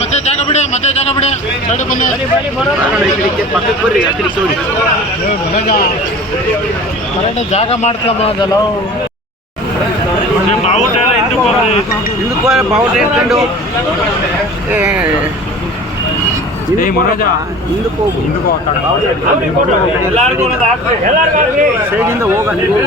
ಮತ್ತೆ ಜಾಗ ಬಿಡಿ ಮತ್ತೆ ಜಾಗ ಬಿಡಿ. ಸೈಡ್ ಬನ್ನಿ ಕರೆಕ್ಟ್ ಜಾಗ ಮಾಡ್ಕೊಬೋದಲ್ಲ ಹಿಂದಕ್ಕೆ ಬಾವುಟ ಇಟ್ಕೊಂಡು ಹಿಂದಕ್ಕೆ ಹೋಗು ಹಿಂದಕ್ಕೆ ಹೋಗ್ತಾರೆ ಸೈಡಿಂದ ಹೋಗ ನೀವು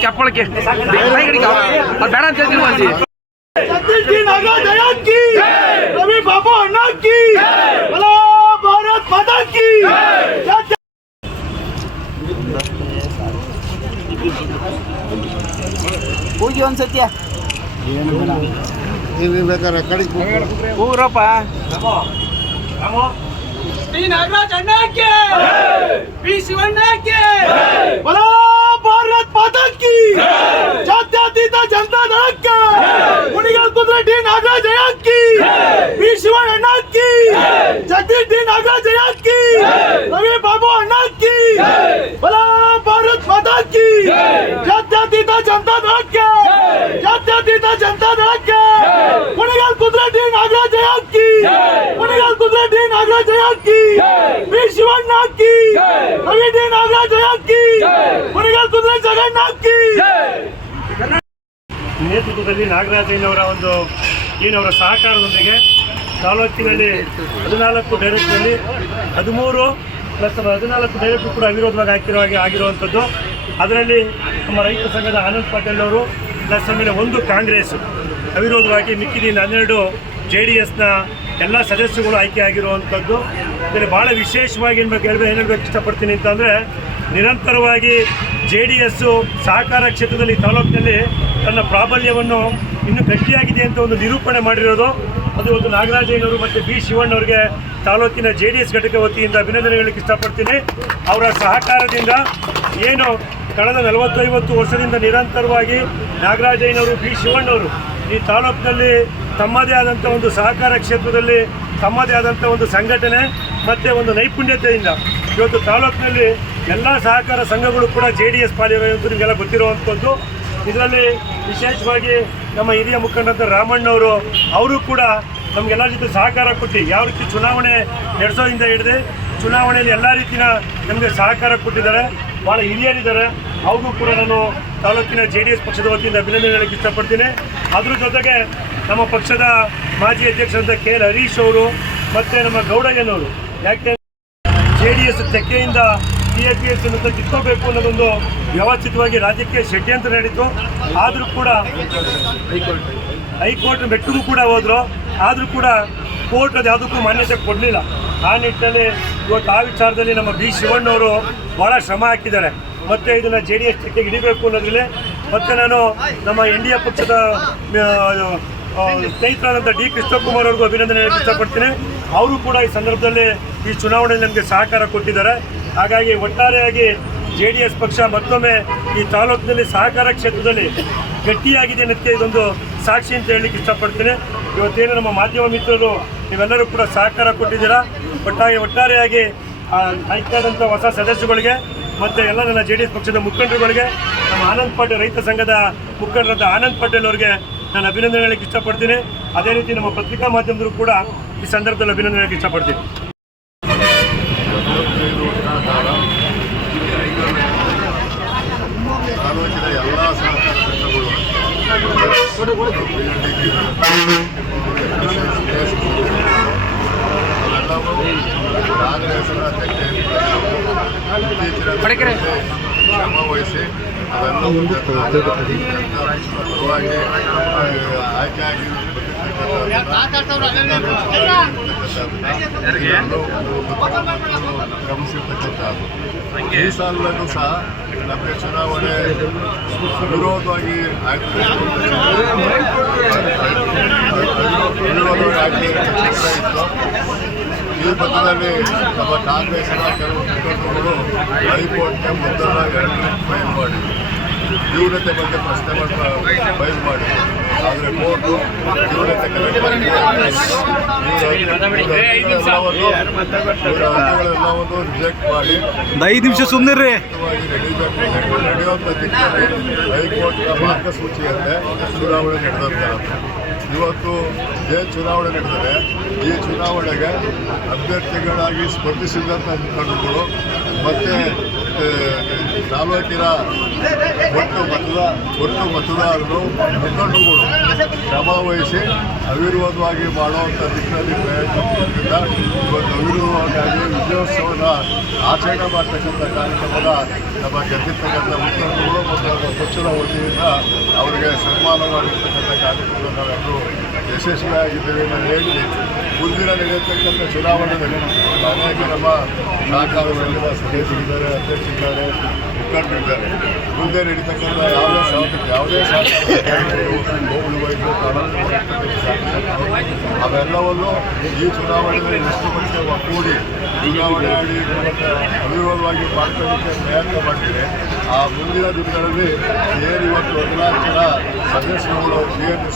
ಕೆಪ್ಪಳಕ್ಕೆ ಅದು ಬೇಡ ಅಂತ ಹೇಳ್ತೀನಿ ಅಲ್ಲಿ ಸತೀಶ್ ಜಿ ನಾಗ ಜಯ ರವಿ ಬಾಬು ಅಣ್ಣ की ಹೋಗಿ ಒಂದು ಸತ್ಯ ನೀವು ಬೇಕಾದ್ರೆ ಕಡಿಗೆ ಊರಪ್ಪ ಶ್ರೀ ನಾಗರಾಜ್ ಅಣ್ಣಕ್ಕೆ ಪಿ ಶಿವಣ್ಣಕ್ಕೆ ಬಲೋ ಭಾರತ್ ಮಾತಾ ಕಿ ಜಾತ್ಯತೀತ ಜನತಾ ದಳಕ್ಕೆ ಕುಣಿಗಲ್ ಕುದುರೆ ಡಿ ನಾಗರಾಜ್ ಡಿ ನಾಗರಾಜ್ ಅಯ್ಯಕ್ಕಿ ಬಿ ಶಿವಣ್ಣ ಅಕ್ಕಿ ರವಿ ಡಿ ನಾಗರಾಜ್ ಅಯ್ಯಕ್ಕಿ ಕುಣಿಗಲ್ ಕುದುರೆ ಜಗಣ್ಣಕ್ಕಿ ನೇತೃತ್ವದಲ್ಲಿ ನಾಗರಾಜಯ್ಯನವರ ಒಂದು ಏನವರ ಸಹಕಾರದೊಂದಿಗೆ ತಾಲೂಕಿನಲ್ಲಿ ಹದಿನಾಲ್ಕು ಡೈರೆಕ್ಟ್ನಲ್ಲಿ ಹದಿಮೂರು ಪ್ಲಸ್ ಹದಿನಾಲ್ಕು ಡೈರೆಕ್ಟ್ ಕೂಡ ಅವಿರೋಧವಾಗಿ ಹಾಕಿರೋ ಹಾಗೆ ಆಗಿರುವಂಥದ್ದು. ಅದರಲ್ಲಿ ನಮ್ಮ ರೈತ ಸಂಘದ ಆನಂದ್ ಪಾಟೀಲ್ ಅವರು ಪ್ಲಸ್ ಆಮೇಲೆ ಒಂದು ಕಾಂಗ್ರೆಸ್ ಅವಿರೋಧವಾಗಿ ಮಿಕ್ಕಿದ ಹನ್ನೆರಡು ಜೆ ಡಿ ಎಸ್ನ ಎಲ್ಲ ಸದಸ್ಯರುಗಳು ಆಯ್ಕೆ ಆಗಿರುವಂಥದ್ದು. ಇದರಲ್ಲಿ ಭಾಳ ವಿಶೇಷವಾಗಿ ಏನು ಬೇಕು ಏನು ಹೇಳ್ಬೇಕು ಇಷ್ಟಪಡ್ತೀನಿ ಅಂತಂದರೆ, ನಿರಂತರವಾಗಿ ಜೆ ಡಿ ಎಸ್ಸು ಸಹಕಾರ ಕ್ಷೇತ್ರದಲ್ಲಿ ತಾಲೂಕಿನಲ್ಲಿ ತನ್ನ ಪ್ರಾಬಲ್ಯವನ್ನು ಇನ್ನೂ ಗಟ್ಟಿಯಾಗಿದೆ ಅಂತ ಒಂದು ನಿರೂಪಣೆ ಮಾಡಿರೋದು. ಅದು ಒಂದು ನಾಗರಾಜಯ್ಯನವರು ಮತ್ತು ಬಿ ಶಿವಣ್ಣವರಿಗೆ ತಾಲೂಕಿನ ಜೆ ಡಿ ಎಸ್ ಘಟಕ ವತಿಯಿಂದ ಅಭಿನಂದನೆ ಹೇಳಕ್ಕೆ ಇಷ್ಟಪಡ್ತೀನಿ. ಅವರ ಸಹಕಾರದಿಂದ ಏನು ಕಳೆದ ನಲವತ್ತೈವತ್ತು ವರ್ಷದಿಂದ ನಿರಂತರವಾಗಿ ನಾಗರಾಜಯ್ಯನವರು, ಬಿ ಶಿವಣ್ಣವರು ಈ ತಾಲೂಕಿನಲ್ಲಿ ತಮ್ಮದೇ ಆದಂಥ ಒಂದು ಸಹಕಾರ ಕ್ಷೇತ್ರದಲ್ಲಿ, ತಮ್ಮದೇ ಆದಂಥ ಒಂದು ಸಂಘಟನೆ ಮತ್ತು ಒಂದು ನೈಪುಣ್ಯತೆಯಿಂದ ಇವತ್ತು ತಾಲೂಕಿನಲ್ಲಿ ಎಲ್ಲ ಸಹಕಾರ ಸಂಘಗಳು ಕೂಡ ಜೆ ಡಿ ಎಸ್ ಪಾಲಿರುವಂಥದ್ದು ನಿಮಗೆಲ್ಲ ಗೊತ್ತಿರುವಂಥದ್ದು ಇದರಲ್ಲಿ ವಿಶೇಷವಾಗಿ ನಮ್ಮ ಹಿರಿಯ ಮುಖಂಡರಾದ ರಾಮಣ್ಣವರು, ಅವರು ಕೂಡ ನಮಗೆಲ್ಲ ಜೊತೆ ಸಹಕಾರ ಕೊಟ್ಟು ಯಾವ ರೀತಿ ಚುನಾವಣೆ ನಡೆಸೋದಿಂದ ಹಿಡಿದು, ಚುನಾವಣೆಯಲ್ಲಿ ಎಲ್ಲ ರೀತಿಯ ನಮಗೆ ಸಹಕಾರ ಕೊಟ್ಟಿದ್ದಾರೆ. ಭಾಳ ಹಿರಿಯರಿದ್ದಾರೆ. ಅವ್ರಿಗೂ ಕೂಡ ನಾನು ತಾಲೂಕಿನ ಜೆ ಡಿ ಎಸ್ ಪಕ್ಷದ ವತಿಯಿಂದ ಅಭಿನಂದನೆ ಹೇಳಕ್ಕೆ ಇಷ್ಟಪಡ್ತೀನಿ. ಅದ್ರ ಜೊತೆಗೆ ನಮ್ಮ ಪಕ್ಷದ ಮಾಜಿ ಅಧ್ಯಕ್ಷರಾದ ಕೆ ಎಲ್ ಹರೀಶ್ ಅವರು ಮತ್ತು ನಮ್ಮ ಗೌಡಯ್ಯನವರು. ಯಾಕೆ ಜೆ ಡಿ ಎಸ್ ತೆಕ್ಕೆಯಿಂದ ಟಿ ಎ ಪಿ ಎಸ್ ಅನ್ನು ಕಿತ್ಕೋಬೇಕು ಅನ್ನೋದೊಂದು ವ್ಯವಸ್ಥಿತವಾಗಿ ರಾಜ್ಯಕ್ಕೆ ಷಡ್ಯಂತ್ರ ನಡೀತು ಆದರೂ ಕೂಡ ಹೈಕೋರ್ಟ್ ಮೆಟ್ಟಿಗೂ ಕೂಡ ಹೋದರು. ಆದರೂ ಕೂಡ ಕೋರ್ಟ್ ಅದು ಯಾವುದಕ್ಕೂ ಮಾನ್ಯತೆ ಕೊಡಲಿಲ್ಲ. ಆ ನಿಟ್ಟಿನಲ್ಲಿ ಇವತ್ತು ಆ ವಿಚಾರದಲ್ಲಿ ನಮ್ಮ ಬಿ ಶಿವಣ್ಣವರು ಭಾಳ ಶ್ರಮ ಹಾಕಿದ್ದಾರೆ. ಮತ್ತೆ ಇದನ್ನು ಜೆ ಡಿ ಎಸ್ ಜೊತೆ ಹಿಡಿಬೇಕು ಅನ್ನೋದ್ರಲ್ಲಿ ಮತ್ತೆ ನಾನು ನಮ್ಮ ಎನ್ ಡಿ ಎ ಪಕ್ಷದ ಸ್ನೇಹಿತರಾದಂಥ ಡಿ ಕೃಷ್ಣಕುಮಾರ್ ಅವ್ರಿಗೂ ಅಭಿನಂದನೆ ಇಷ್ಟಪಡ್ತೀನಿ. ಅವರು ಕೂಡ ಈ ಸಂದರ್ಭದಲ್ಲಿ ಈ ಚುನಾವಣೆಯಲ್ಲಿ ನಮಗೆ ಸಹಕಾರ ಕೊಟ್ಟಿದ್ದಾರೆ. ಹಾಗಾಗಿ ಒಟ್ಟಾರೆಯಾಗಿ ಜೆ ಡಿ ಎಸ್ ಪಕ್ಷ ಮತ್ತೊಮ್ಮೆ ಈ ತಾಲೂಕಿನಲ್ಲಿ ಸಹಕಾರ ಕ್ಷೇತ್ರದಲ್ಲಿ ಗಟ್ಟಿಯಾಗಿದೆ ಅನ್ನೋದಕ್ಕೆ ಇದೊಂದು ಸಾಕ್ಷಿ ಅಂತ ಹೇಳಲಿಕ್ಕೆ ಇಷ್ಟಪಡ್ತೀನಿ. ಇವತ್ತೇನು ನಮ್ಮ ಮಾಧ್ಯಮ ಮಿತ್ರರು ನೀವೆಲ್ಲರೂ ಕೂಡ ಸಹಕಾರ ಕೊಟ್ಟಿದ್ದೀರಾ? ಒಟ್ಟಾಗಿ ಒಟ್ಟಾರೆಯಾಗಿ ಆಯ್ಕೆಯಾದಂಥ ಹೊಸ ಸದಸ್ಯಗಳಿಗೆ ಮತ್ತು ಎಲ್ಲ ನನ್ನ ಜೆ ಡಿ ಎಸ್ ಪಕ್ಷದ ಮುಖಂಡರುಗಳಿಗೆ, ನಮ್ಮ ಆನಂದ್ ಪಟೇಲ್ ರೈತ ಸಂಘದ ಮುಖಂಡರಾದ ಆನಂದ್ ಪಟೇಲ್ ಅವರಿಗೆ ನಾನು ಅಭಿನಂದನೆ ಹೇಳಕ್ಕೆ ಇಷ್ಟಪಡ್ತೀನಿ. ಅದೇ ರೀತಿ ನಮ್ಮ ಪತ್ರಿಕಾ ಮಾಧ್ಯಮದರು ಕೂಡ ಈ ಸಂದರ್ಭದಲ್ಲಿ ಅಭಿನಂದನೆ ಹೇಳಕ್ಕೆ ಇಷ್ಟಪಡ್ತೀನಿ ಅವೆಲ್ಲವೂ ಕಾಂಗ್ರೆಸ್ನ ದಿನಗಳಲ್ಲಿ ಶ್ರಮ ವಹಿಸಿ ಅವೆಲ್ಲವೂ ಪರವಾಗಿ ಆಯ್ಕೆಯಾಗಿ ಗಮನಿಸಿರ್ತಕ್ಕಂಥದ್ದು. ಈ ಸಾಲಲ್ಲೂ ಸಹ ನಮಗೆ ಚುನಾವಣೆ ವಿರೋಧವಾಗಿ ಆಯ್ಕೆ ವಿರೋಧವಾಗಿ ಆಯ್ಕೆ ಇತ್ತು ಈ ಪತ್ರದಲ್ಲಿ ನಮ್ಮ ಕಾಂಗ್ರೆಸ್ನ ಕೆಲವು ಮುಖಂಡರುಗಳು ಹೈಕೋರ್ಟ್ಗೆ ಮೊದಲ ಎರಡು ಫೈಲ್ ಮಾಡಿದರು. ತೀವ್ರತೆ ಬಗ್ಗೆ ಪ್ರಶ್ನೆ ಮಾಡಿ ಫೈಲ್ ಮಾಡಿದರು. ಆದರೆ ಕೋರ್ಟು ತೀವ್ರತೆ ಎಲ್ಲವನ್ನು ರಿಜೆಕ್ಟ್ ಮಾಡಿ ಐದು ನಿಮಿಷ ಸುಮ್ಮನೆ ನಡೆಯುವಂಥ ದಿಕ್ಕಿನಲ್ಲಿ ಹೈಕೋರ್ಟ್ನ ಮಾರ್ಗಸೂಚಿಯಂತೆ ಚುನಾವಣೆ ನಡೆದಂತಹದ್ದು ಇವತ್ತು ಏನು ಚುನಾವಣೆ ನಡೆದರೆ ಈ ಚುನಾವಣೆಗೆ ಅಭ್ಯರ್ಥಿಗಳಾಗಿ ಸ್ಪರ್ಧಿಸಿದಂಥ ಮುಖಂಡರುಗಳು ಮತ್ತು ತಾಲೂಕಿನ ಒಟ್ಟು ಮತದ, ಒಟ್ಟು ಮತದಾರರು ಮುಖಂಡರುಗಳು ಶ್ರಮ ವಹಿಸಿ ಅವಿರೋಧವಾಗಿ ಮಾಡುವಂಥ ದಿಕ್ಕಿನಲ್ಲಿ ಪ್ರಯತ್ನ ಮಾಡೋದ್ರಿಂದ ಇವತ್ತು ಅವಿರೋಧವಾಗಿ ವಿಜಯೋತ್ಸವದ ಆಚರಣೆ ಮಾಡ್ತಕ್ಕಂಥ ಕಾರ್ಯಕ್ರಮದ ನಮ್ಮ ಗೆದ್ದಿರ್ತಕ್ಕಂಥ ಮುಖಂಡರುಗಳು ಮತ್ತು ನಮ್ಮ ಪಕ್ಷದ ವತಿಯಿಂದ ಅವರಿಗೆ ಸನ್ಮಾನ ಮಾಡಿರ್ತಕ್ಕಂಥ ಕಾರ್ಯಕ್ರಮ ನಾವೆಲ್ಲರೂ ಯಶಸ್ವಿಯಾಗಿದ್ದೇವೆ ನಾನು ಹೇಳಿ ಮುಂದಿನ ನಡೆಯತಕ್ಕಂಥ ಚುನಾವಣೆಯಲ್ಲಿ ಅನೇಕ ನಮ್ಮ ಸಹಕಾರದಲ್ಲಿರುವ ಸದಸ್ಯರಿದ್ದಾರೆ ಅಧ್ಯಕ್ಷರಿದ್ದಾರೆ ಮುಖಂಡರಿದ್ದಾರೆ ಮುಂದೆ ನಡೀತಕ್ಕಂಥ ಯಾವುದೇ ಸಹಕಾರ ಯಾವುದೇ ಹೋಗುವವರೆಗೂ ಅವೆಲ್ಲವನ್ನು ಈ ಚುನಾವಣೆಯಲ್ಲಿ ಎಷ್ಟು ಕೂಡಿ ಚುನಾವಣೆ ಆಡಿ ಅವಿರೋಧವಾಗಿ ಮಾಡ್ಕೊಳ್ಳಿಕ್ಕೆ ಪ್ರಯತ್ನ ಮಾಡಿದರೆ ಆ ಮುಂದಿನ ದಿನಗಳಲ್ಲಿ ಏನು ಇವತ್ತು ಜನ ಸದಸ್ಯರುಗಳು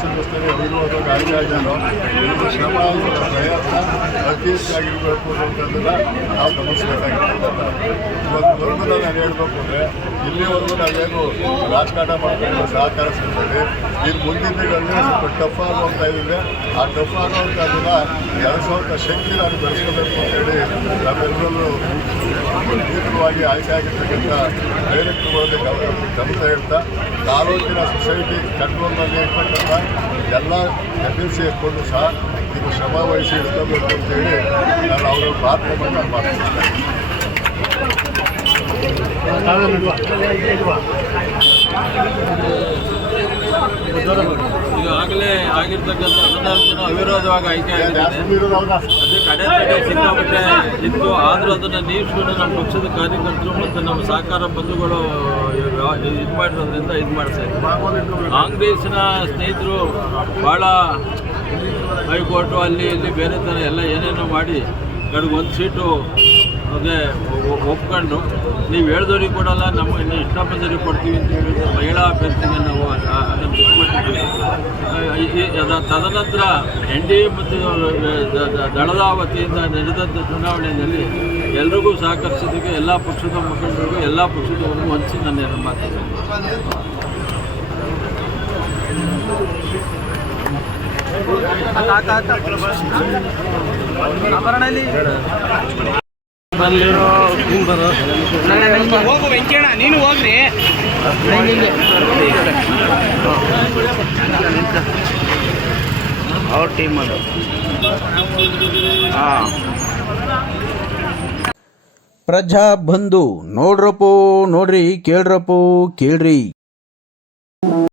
ಸಂಸ್ಥೆಗೆ ಅವಿರೋಧವಾಗಿ ಆಯ್ಕೆ ಆಗಿದ್ದಾರೋ ಇವರು ಶ್ರಮ ಪ್ರಯತ್ನ ಅತಿ ಹೆಚ್ಚಾಗಿರಬೇಕು ಅನ್ನೋದನ್ನ ನಾವು ಗಮನಿಸಬೇಕಾಗಿರ್ತಕ್ಕಂಥ ಇವತ್ತು ನಾನು ಹೇಳಬೇಕು ಅಂದರೆ, ಇಲ್ಲಿವರೆಗೂ ನಾವೇನು ರಾಜಕಾರಣ ಮಾಡ್ಕೊಂಡು ಸಹಕಾರ ಸಂಘದಲ್ಲಿ ಇದು ಮುಂದಿನ ದಿನಗಳಲ್ಲಿ ಸ್ವಲ್ಪ ಟಫ್ ಆಗುವಂತ ಇದ್ರೆ ಆ ಟಫ್ ಆಗುವಂಥದ್ದನ್ನ ಕೆಲಸವಂಥ ಶಕ್ತಿ ನಾನು ಬೆಳೆಸಬೇಕು ಅಂತೇಳಿ ನಾವೆಲ್ಲರೂ ನೂತನವಾಗಿ ಆಯ್ಕೆ ಆಗಿರ್ತಕ್ಕಂಥ ಡೈರೆಕ್ಟರ್ಗಳಿಗೆ ಗಮನ ಹೇಳ್ತಾ, ತಾಲೂಕಿನ ಸೊಸೈಟಿ ಕಂಟ್ರೋಲ್ನಲ್ಲಿ ಇರ್ತಕ್ಕಂಥ ಎಲ್ಲ ಎಫ್ ಎಲ್ ಸಹ ಇದು ಶ್ರಮ ವಹಿಸಿ ಇಡ್ಕೋಬೇಕು ಅಂತೇಳಿ ನಾನು ಅವರ ಪ್ರಾರ್ಥನೆ ಮಾಡಿ ಈಗಾಗಲೇ ಆಗಿರ್ತಕ್ಕಂಥ ಹದಿನಾಲ್ಕು ಜನ ಅವಿರೋಧವಾಗಿ ಆಯ್ಕೆ ಆಗಿದೆ. ಅಡೆತಡೆ ಸಿಕ್ಕಾಪಟ್ಟೆ ಇತ್ತು ಆದರೂ ಅದನ್ನು ನೀಗಿಸ್ಕೊಂಡು ನಮ್ಮ ಪಕ್ಷದ ಕಾರ್ಯಕರ್ತರು ಮತ್ತು ನಮ್ಮ ಸಹಕಾರ ಬಂಧುಗಳು ಇದು ಮಾಡಿರೋದ್ರಿಂದ ಇದು ಮಾಡ್ತಾ ಇದ್ದಾರೆ. ಕಾಂಗ್ರೆಸ್ನ ಸ್ನೇಹಿತರು ಭಾಳ ಹೈಕೋರ್ಟು ಅಲ್ಲಿ ಇಲ್ಲಿ ಬೇರೆ ಥರ ಎಲ್ಲ ಏನೇನೋ ಮಾಡಿ ಕಡೆಗೆ ಒಂದು ಸೀಟು ಅದೇ ಒಪ್ಕೊಂಡು ನೀವು ಹೇಳ್ದವ್ರಿಗೆ ಕೊಡಲ್ಲ ನಮ್ಮ ಇನ್ನು ಇಷ್ಟ ಬಂದವ್ರಿಗೆ ಕೊಡ್ತೀವಿ ಅಂತ ಹೇಳಿದ್ರೆ ಮಹಿಳಾ ಅಭ್ಯರ್ಥಿಗೆ ನಾವು ಅದನ್ನು ಅದ- ತದನಂತರ ಎನ್ ಡಿ ಎ ಮತ್ತು ದಳದ ವತಿಯಿಂದ ನಡೆದಂಥ ಚುನಾವಣೆಯಲ್ಲಿ ಎಲ್ರಿಗೂ ಸಹಕರಿಸೋದಕ್ಕೆ ಎಲ್ಲ ಪಕ್ಷದ ಮುಖಂಡರಿಗೂ ಎಲ್ಲ ಪಕ್ಷದವರಿಗೂ ಹಂಚಿ ನನ್ನ ಮಾತು ಹೋಗು ವೆಂಕಣ್ಣ ನೀನು ಹೋಗ್ರಿ. ಅವ್ರ ಟೀಮ್ ಅದು. ಹಾಂ. ಪ್ರಜಾ ಬಂಧು ನೋಡ್ರಪ್ಪೋ ನೋಡ್ರಿ ಕೇಳ್ರಪ್ಪೋ ಕೇಳ್ರಿ.